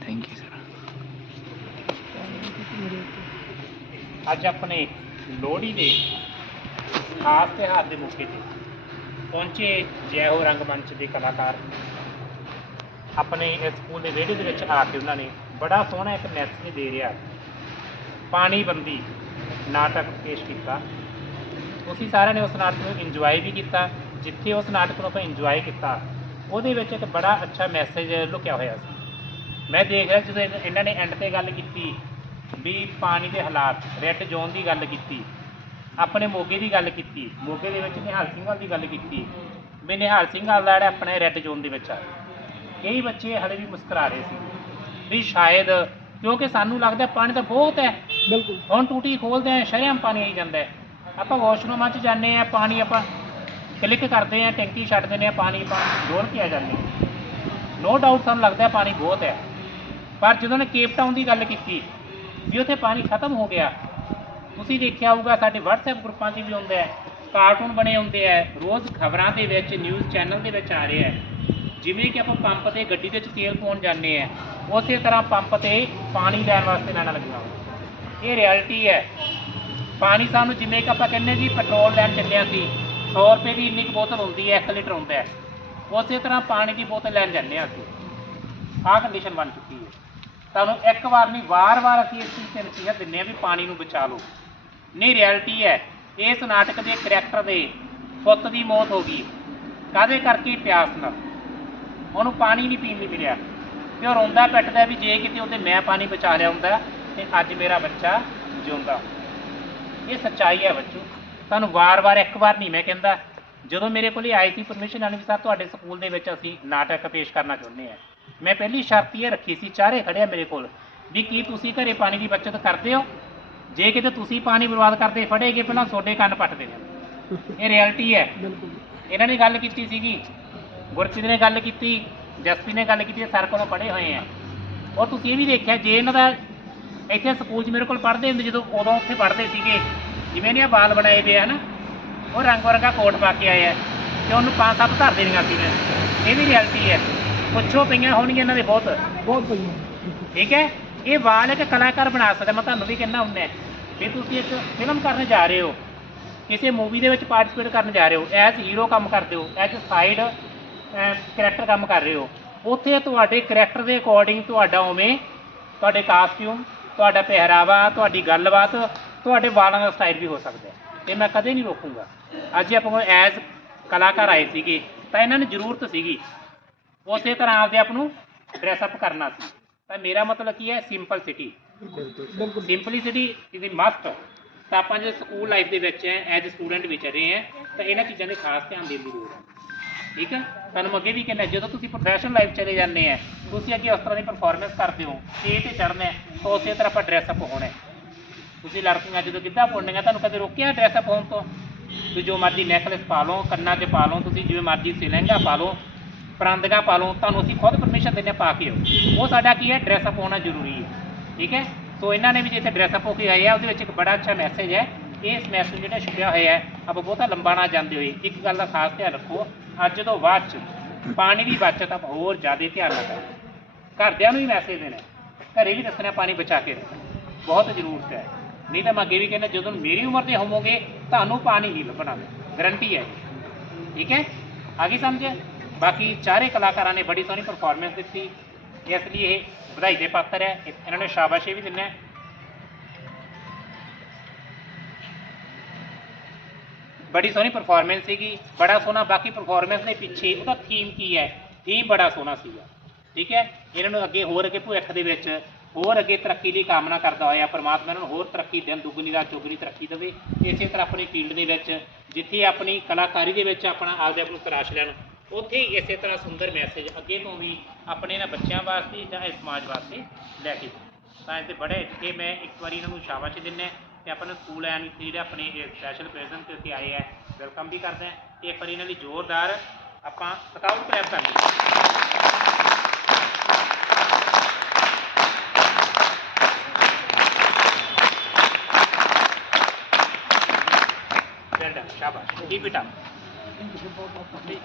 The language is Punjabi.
ਥੈਂਕ ਯੂ ਸਰ ਅੱਜ ਆਪਣੇ ਲੋਹੜੀ ਦੇ ਖਾਸ ਤਿਉਹਾਰ ਦੇ ਮੌਕੇ ਤੇ ਪਹੁੰਚੇ ਜੈ ਹੋ ਰੰਗਮੰਚ ਦੇ ਕਲਾਕਾਰ। ਆਪਣੇ ਇਸ ਸਕੂਲ ਦੇ ਵਿਹੜੇ ਦੇ ਵਿੱਚ ਆ ਕੇ ਉਹਨਾਂ ਨੇ ਬੜਾ ਸੋਹਣਾ ਇੱਕ ਮੈਸੇਜ ਦੇ ਰਿਹਾ। ਪਾਣੀ ਬੰਦੀ ਨਾਟਕ ਪੇਸ਼ ਕੀਤਾ। ਤੁਸੀਂ ਸਾਰਿਆਂ ਨੇ ਉਸ ਨਾਟਕ ਨੂੰ ਇੰਜੋਏ ਵੀ ਕੀਤਾ ਜਿੱਥੇ ਉਸ ਨਾਟਕ ਨੂੰ ਆਪਾਂ ਇੰਜੋਏ ਕੀਤਾ ਉਹਦੇ ਵਿੱਚ ਇੱਕ ਬੜਾ ਅੱਛਾ ਮੈਸੇਜ ਲੁਕਿਆ ਹੋਇਆ ਸੀ। ਮੈਂ ਦੇਖ ਰਿਹਾ ਜਦੋਂ ਇਹਨਾਂ- ਇਹਨਾਂ ਨੇ ਐਂਡ ਤੇ ਗੱਲ ਕੀਤੀ ਵੀ ਪਾਣੀ ਦੇ ਹਾਲਾਤ ਰੈੱਡ ਜ਼ੋਨ ਦੀ ਗੱਲ ਕੀਤੀ ਆਪਣੇ ਮੋਗੇ ਦੀ ਗੱਲ ਕੀਤੀ ਮੋਗੇ ਦੇ ਵਿੱਚ ਨਿਹਾਲ ਸਿੰਘ ਵਾਲ ਦੀ ਗੱਲ ਕੀਤੀ ਵੀ ਨਿਹਾਲ ਸਿੰਘ ਵਾਲ ਦਾ ਜਿਹੜਾ ਆਪਣੇ ਰੈੱਡ ਜ਼ੋਨ ਦੇ ਵਿੱਚ ਆ। ਕਈ ਬੱਚੇ ਹਲੇ ਵੀ ਮੁਸਕਰਾ ਰਹੇ ਸੀ ਵੀ ਸ਼ਾਇਦ ਕਿਉਂਕਿ ਸਾਨੂੰ ਲੱਗਦਾ ਪਾਣੀ ਤਾਂ ਬਹੁਤ ਹੈ। ਬਿਲਕੁਲ। ਹੁਣ ਟੂਟੀ ਖੋਲਦੇ ਆ ਸ਼ਰੇਆਮ ਪਾਣੀ ਆਈ ਜਾਂਦਾ ਹੈ। ਆਪਾਂ ਵਾਸ਼ਰੂਮਾਂ 'ਚ ਜਾਂਦੇ ਆ ਪਾਣੀ ਆਪਾਂ ਕਲਿੱਕ ਕਰਦੇ ਆ ਟੈਂਕੀ ਛੱਡ ਦਿੰਦੇ ਆ ਪਾਣੀ ਆਪਾਂ ਡੋਲ ਕੇ ਆ ਜਾਂਦੇ ਆ ਨੋ ਡਾਊਟ ਸਾਨੂੰ ਲੱਗਦਾ ਪਾਣੀ ਬਹੁਤ ਹੈ। ਪਰ ਜਦੋਂ ਨੇ ਕੇਪ ਟਾਊਨ ਦੀ ਗੱਲ ਕੀਤੀ, ਵੀ ਉੱਥੇ ਪਾਣੀ ਖਤਮ ਹੋ ਗਿਆ, ਤੁਸੀਂ ਦੇਖਿਆ ਹੋਊਗਾ ਸਾਡੇ WhatsApp ਗਰੁੱਪਾਂ 'ਚ ਵੀ ਹੁੰਦਾ ਹੈ ਕਾਰਟੂਨ ਬਣੇ ਹੁੰਦੇ ਆ ਰੋਜ਼ ਖਬਰਾਂ ਦੇ ਵਿੱਚ ਨਿਊਜ਼ ਚੈਨਲ ਦੇ ਵਿੱਚ ਆ ਰਿਹਾ ਆ ਜਿਵੇਂ ਕਿ ਆਪਾਂ ਪੰਪ ਤੇ ਗੱਡੀ ਦੇ ਵਿੱਚ ਤੇਲ ਪਾਉਣ ਜਾਂਦੇ ਆ ਉਸੇ ਤਰ੍ਹਾਂ ਪੰਪ ਤੇ ਪਾਣੀ ਲੈਣ ਵਾਸਤੇ ਲਾਣਾ ਲੱਗੀਆਂ। ਇਹ ਰਿਐਲਿਟੀ ਹੈ। ਪਾਣੀ ਸਾਨੂੰ ਜਿਵੇਂ ਕਿ ਆਪਾਂ ਕਹਿੰਦੇ ਜੀ ਪੈਟਰੋਲ ਲੈਣ ਚੱਲਿਆ ਸੀ 100 ਰੁਪਏ ਦੀ ਇੰਨੀ ਕੁ ਬੋਤਲ ਹੁੰਦੀ ਹੈ 1 ਲੀਟਰ ਹੁੰਦਾ ਹੈ। ਉਸੇ ਤਰ੍ਹਾਂ ਪਾਣੀ ਦੀ ਬੋਤਲ ਲੈਣ ਜਾਂਦੇ ਹਾਂ ਅਸੀਂ। ਆਹ ਕੰਡੀਸ਼ਨ ਬਣ ਚੁੱਕੀ ਹੈ। ਤੁਹਾਨੂੰ ਇੱਕ ਵਾਰ ਨਹੀਂ, ਵਾਰ-ਵਾਰ ਅਸੀਂ ਇਸ ਚੀਜ਼ ਤੇ ਨਸੀਹਤ ਦਿੰਦੇ ਹਾਂ ਵੀ ਪਾਣੀ ਨੂੰ ਬਚਾ ਲਓ। ਨਹੀਂ ਰਿਐਲਿਟੀ ਹੈ ਇਸ ਨਾਟਕ ਦੇ ਕਰੈਕਟਰ ਦੇ ਪੁੱਤ ਦੀ ਮੌਤ ਹੋ ਗਈ। ਕਾਦੇ ਕਰਕੇ? ਪਿਆਸ ਨਾਲ। ਉਹਨੂੰ ਪਾਣੀ ਨਹੀਂ ਪੀਣ ਲਈ ਮਿਲਿਆ। ਤੇ ਉਹ ਰੋਂਦਾ ਪਿੱਟਦਾ ਵੀ ਜੇ ਕਿਤੇ ਉਹਦੇ ਮੈਂ ਪਾਣੀ ਬਚਾ ਲਿਆ ਹੁੰਦਾ ਤੇ ਅੱਜ ਮੇਰਾ ਬੱਚਾ ਜਿਉਂਦਾ। ਇਹ ਸੱਚਾਈ ਹੈ ਬੱਚੋ। ਤੁਹਾਨੂੰ ਵਾਰ-ਵਾਰ ਇੱਕ ਵਾਰ ਨਹੀਂ ਮੈਂ ਕਹਿੰਦਾ ਜਦੋਂ ਮੇਰੇ ਕੋਲ ਆਈ ਸੀ ਪਰਮਿਸ਼ਨ ਆਣੀ ਸਰ ਤੁਹਾਡੇ ਸਕੂਲ ਦੇ ਵਿੱਚ ਅਸੀਂ ਨਾਟਕ ਪੇਸ਼ ਕਰਨਾ ਚਾਹੁੰਦੇ ਆ ਮੈਂ ਪਹਿਲੀ ਸ਼ਰਤ ਇਹ ਰੱਖੀ ਸੀ ਚਾਰੇ ਖੜਿਆ ਮੇਰੇ ਕੋਲ ਵੀ ਕੀ ਤੁਸੀਂ ਘਰੇ ਪਾਣੀ ਦੀ ਬਚਤ ਕਰਦੇ ਹੋ? ਜੇ ਕਿਤੇ ਤੁਸੀਂ ਪਾਣੀ ਬਰਬਾਦ ਕਰਦੇ ਫੜੇਗੇ ਪਹਿਲਾਂ ਤੁਹਾਡੇ ਕੰਨ ਪੱਟ ਦੇਣੇ ਇਹ ਰਿਐਲਿਟੀ ਹੈ। ਇਹਨਾਂ ਨੇ ਗੱਲ ਕੀਤੀ ਸੀਗੀ। ਗੁਰਪ੍ਰੀਤ ਨੇ ਗੱਲ ਕੀਤੀ ਜਸਪੀ ਨੇ ਗੱਲ ਕੀਤੀ ਸਰ ਕੋਲੋਂ ਪੜ੍ਹੇ ਹੋਏ ਆ। ਉਹ ਤੁਸੀਂ ਇਹ ਵੀ ਦੇਖਿਆ ਜੇ ਇਹਨਾਂ ਦਾ ਇੱਥੇ ਸਕੂਲ 'ਚ ਮੇਰੇ ਕੋਲ ਪੜ੍ਹਦੇ ਹੁੰਦੇ ਜਦੋਂ ਉਦੋਂ ਉੱਥੇ ਪੜ੍ਹਦੇ ਸੀਗੇ। ਜਿਵੇਂ ਨੇ ਬਾਲ ਬਣਾਏ ਪਏ ਆ ਨਾ ਉਹ ਰੰਗ ਬਰੰਗਾ ਕੋਟ ਪਾ ਕੇ ਆਏ ਆ ਤੇ ਉਹਨੂੰ ਪੰਜ ਸੱਤ ਧਰ ਦੇਣੀਆਂ ਸੀ ਨੇ ਇਹ ਵੀ ਰਿਐਲਿਟੀ ਹੈ। ਪੁੱਛੋ ਪਈਆਂ ਹੋਣਗੀਆਂ ਇਹਨਾਂ ਦੇ ਬਹੁਤ। ਬਹੁਤ ਪਈਆਂ। ਠੀਕ ਹੈ? ਇਹ ਵਾਲ ਇੱਕ ਕਲਾਕਾਰ ਬਣਾ ਸਕਦਾ ਮੈਂ ਤੁਹਾਨੂੰ ਵੀ ਕਹਿੰਦਾ ਹੁੰਦਾ ਵੀ ਤੁਸੀਂ ਇੱਕ ਫਿਲਮ ਕਰਨ ਜਾ ਰਹੇ ਹੋ ਕਿਸੇ ਮੂਵੀ ਦੇ ਵਿੱਚ ਪਾਰਟਿਸਿਪੇਟ ਕਰਨ ਜਾ ਰਹੇ ਹੋ ਐਜ਼ ਹੀਰੋ ਕੰਮ ਕਰਦੇ ਹੋ ਐਜ਼ ਸਾਈਡ ਕਰੈਕਟਰ ਕੰਮ ਕਰ ਰਹੇ ਹੋ। ਉੱਥੇ ਤੁਹਾਡੇ ਕਰੈਕਟਰ ਦੇ ਅਕੋਰਡਿੰਗ ਤੁਹਾਡਾ ਉਵੇਂ ਤੁਹਾਡੇ ਕਾਸਟਿਊਮ ਤੁਹਾਡਾ ਪਹਿਰਾਵਾ, ਤੁਹਾਡੀ ਗੱਲਬਾਤ, ਤੁਹਾਡੇ ਵਾਲਾਂ ਦਾ ਸਟਾਈਲ ਵੀ ਹੋ ਸਕਦਾ ਹੈ। ਇਹ ਮੈਂ ਕਦੇ ਨਹੀਂ ਰੋਕੂੰਗਾ। ਅੱਜ ਆਪਾਂ ਕੋਲ ਐਜ਼ ਕਲਾਕਾਰ ਆਏ ਸੀਗੇ, ਤਾਂ ਇਹਨਾਂ ਨੂੰ ਜ਼ਰੂਰਤ ਸੀਗੀ। ਉਸੇ ਤਰ੍ਹਾਂ ਆਪਦੇ ਆਪ ਨੂੰ ਡਰੈਸ ਅਪ ਕਰਨਾ ਸੀ। ਤਾਂ ਮੇਰਾ ਮਤਲਬ ਕੀ ਹੈ ਸਿੰਪਲ ਸਿਟੀ ਬਿਲਕੁਲ ਸਿੰਪਲਿਸਿਟੀ ਇਜ਼ ਅ ਮਸਟ ਤਾਂ ਆਪਾਂ ਜੇ ਸਕੂਲ ਲਾਈਫ ਦੇ ਵਿੱਚ ਹੈ ਐਜ਼ ਸਟੂਡੈਂਟ ਵਿਚ ਰਹੇ ਹਾਂ, ਤਾਂ ਇਹਨਾਂ ਚੀਜ਼ਾਂ ਦੇ ਖਾਸ ਧਿਆਨ ਦੇਣ ਦੀ ਲੋੜ ਹੈ। ਠੀਕ ਹੈ? ਤੁਹਾਨੂੰ ਅੱਗੇ ਵੀ ਕਹਿੰਦਾ, ਜਦੋਂ ਤੁਸੀਂ ਪ੍ਰੋਫੈਸ਼ਨਲ ਲਾਈਫ ਚਲੇ ਜਾਂਦੇ ਆ, ਤੁਸੀਂ ਅੱਗੇ ਉਸ ਤਰ੍ਹਾਂ ਦੀ ਪਰਫਾਰਮੈਂਸ ਕਰਦੇ ਹੋ, ਸਟੇਜ ਤੇ ਚੜ੍ਹਨਾ ਹੈ ਤਾਂ ਉਸੇ ਤਰ੍ਹਾਂ ਆਪਾਂ ਡਰੈਸ ਅਪ ਹੋਣਾ। ਤੁਸੀਂ ਲੜਕੀਆਂ ਜਦੋਂ ਗਿੱਧਾ ਪਾਉਣੀਆਂ ਤੁਹਾਨੂੰ ਕਦੇ ਰੋਕਿਆ ਡਰੈਸ ਅਪ ਹੋਣ ਤੋਂ? ਤੁਸੀਂ ਜੋ ਮਰਜ਼ੀ ਨੈਕਲੇਸ ਪਾ ਲਓ, ਕੰਨਾਂ 'ਚ ਪਾ ਲਓ, ਤੁਸੀਂ ਜਿਵੇਂ ਮਰਜ਼ੀ ਸੇ ਲਹਿੰਗਾ ਪਾ ਲਓ ਪਰਾਂਦਗਾ ਪਾ ਲਓ, ਤੁਹਾਨੂੰ ਅਸੀਂ ਖੁਦ ਪਰਮਿਸ਼ਨ ਦਿੰਦੇ ਹਾਂ ਪਾ ਕੇ ਉਹ ਸਾਡਾ ਕੀ ਹੈ? ਡਰੈਸ ਅਪ ਹੋਣਾ ਜ਼ਰੂਰੀ ਹੈ। ਠੀਕ ਹੈ? ਸੋ ਇਹਨਾਂ ਨੇ ਵੀ ਜਿੱਥੇ ਡਰੈਸ ਅਪ ਹੋ ਕੇ ਆਏ ਆ, ਉਹਦੇ ਵਿੱਚ ਇੱਕ ਬੜਾ ਅੱਛਾ ਮੈਸੇਜ ਹੈ। ਇਸ ਮੈਸੇਜ ਜਿਹੜਾ ਛੁਪਿਆ ਹੋਇਆ ਹੈ, ਆਪਾਂ ਬਹੁਤਾ ਲੰਬਾ ਨਾ ਜਾਂਦੇ ਹੋਏ, ਇੱਕ ਗੱਲ ਦਾ ਖਾਸ ਧਿਆਨ ਰੱਖੋ। ਅੱਜ ਤੋਂ ਬਾਅਦ ਚ ਪਾਣੀ ਦੀ ਬਚਤ ਆਪਾਂ ਹੋਰ ਜ਼ਿਆਦਾ ਧਿਆਨ ਨਾਲ ਕਰਾਂਗੇ। ਘਰਦਿਆਂ ਨੂੰ ਵੀ ਮੈਸੇਜ ਦੇਣਾ ਹੈ। ਘਰੇ ਵੀ ਦੱਸਣਾ ਪਾਣੀ ਬਚਾ ਕੇ ਰੱਖੋ ਬਹੁਤ ਜ਼ਰੂਰਤ ਹੈ। ਨਹੀਂ ਤਾਂ ਮੈਂ ਅੱਗੇ ਵੀ ਕਹਿੰਦਾ, ਜਦੋਂ ਮੇਰੀ ਉਮਰ ਦੇ ਹੋਵੋਗੇ, ਤੁਹਾਨੂੰ ਪਾਣੀ ਹੀ ਲੱਭਣਾ ਗਰੰਟੀ ਹੈ ਠੀਕ ਹੈ? ਆ ਗਈ ਸਮਝ? ਬਾਕੀ ਚਾਰੇ ਕਲਾਕਾਰਾਂ ਨੇ ਬੜੀ ਸੋਹਣੀ ਪਰਫਾਰਮੈਂਸ ਦਿੱਤੀ। ਇਸ ਲਈ ਇਹ ਵਧਾਈ ਦੇ ਪਾਤਰ ਹੈ। ਇਹਨਾਂ ਨੇ ਸ਼ਾਬਾਸ਼ ਵੀ ਦਿੰਨਾ ਬੜੀ ਸੋਹਣੀ ਪਰਫਾਰਮੈਂਸ ਸੀਗੀ, ਬੜਾ ਸੋਹਣਾ, ਬਾਕੀ ਪਰਫਾਰਮੈਂਸ ਦੇ ਪਿੱਛੇ ਉਹਦਾ ਥੀਮ ਕੀ ਹੈ? ਥੀਮ ਬੜਾ ਸੋਹਣਾ ਸੀਗਾ, ਠੀਕ ਹੈ? ਇਹਨਾਂ ਨੂੰ ਅੱਗੇ ਹੋਰ ਅੱਗੇ ਭਵਿੱਖ ਦੇ ਵਿੱਚ ਹੋਰ ਅੱਗੇ ਤਰੱਕੀ ਦੀ ਕਾਮਨਾ ਕਰਦਾ ਹੋਇਆ ਪਰਮਾਤਮਾ ਇਹਨਾਂ ਨੂੰ ਹੋਰ ਤਰੱਕੀ ਦੇਣ, ਦੁੱਗਣੀ ਦਾ ਚੌਗਣੀ ਤਰੱਕੀ ਦੇਵੇ, ਇਸੇ ਤਰ੍ਹਾਂ ਆਪਣੀ ਫੀਲਡ ਦੇ ਵਿੱਚ, ਜਿੱਥੇ ਆਪਣੀ ਕਲਾਕਾਰੀ ਦੇ ਵਿੱਚ ਆਪਣਾ ਆਪਦੇ ਆਪ ਨੂੰ ਤਰਾਸ਼ ਲੈਣ, ਉੱਥੇ ਹੀ ਇਸੇ ਤਰ੍ਹਾਂ ਸੁੰਦਰ ਮੈਸੇਜ ਅੱਗੇ ਤੋਂ ਵੀ ਆਪਣੇ ਇਹਨਾਂ ਬੱਚਿਆਂ ਵਾਸਤੇ ਜਾਂ ਇਸ ਸਮਾਜ ਵਾਸਤੇ ਲੈ ਕੇ ਜਾਣ। ਤਾਂ ਇਸ ਦੇ ਬੜੇ ਇੱਥੇ ਮੈਂ ਇੱਕ ਵਾਰੀ ਇਹਨਾਂ ਨੂੰ ਸ਼ਾਬਾਸ਼ ਦਿੰਦਾ ਤੇ ਆਪਾਂ ਨੂੰ ਸਕੂਲ ਐਨ ਜਿਹੜੇ ਆਪਣੇ ਸਪੈਸ਼ਲ ਪ੍ਰੈਜ਼ੈਂਟ ਤੇ ਇੱਥੇ ਆਏ ਆ। ਵੈਲਕਮ ਵੀ ਕਰਦੇ ਆ। ਤੇ ਇੱਕ ਵਾਰੀ ਇਹਨਾਂ ਲਈ ਜ਼ੋਰਦਾਰ ਆਪਾਂ ਸਕਾਊਟ ਕਲੈਪ ਕਰ ਲਈਏ. ਸ਼ਾਬਾਸ਼। ਕੀਪ ਇਟ ਅਪ ਠੀਕ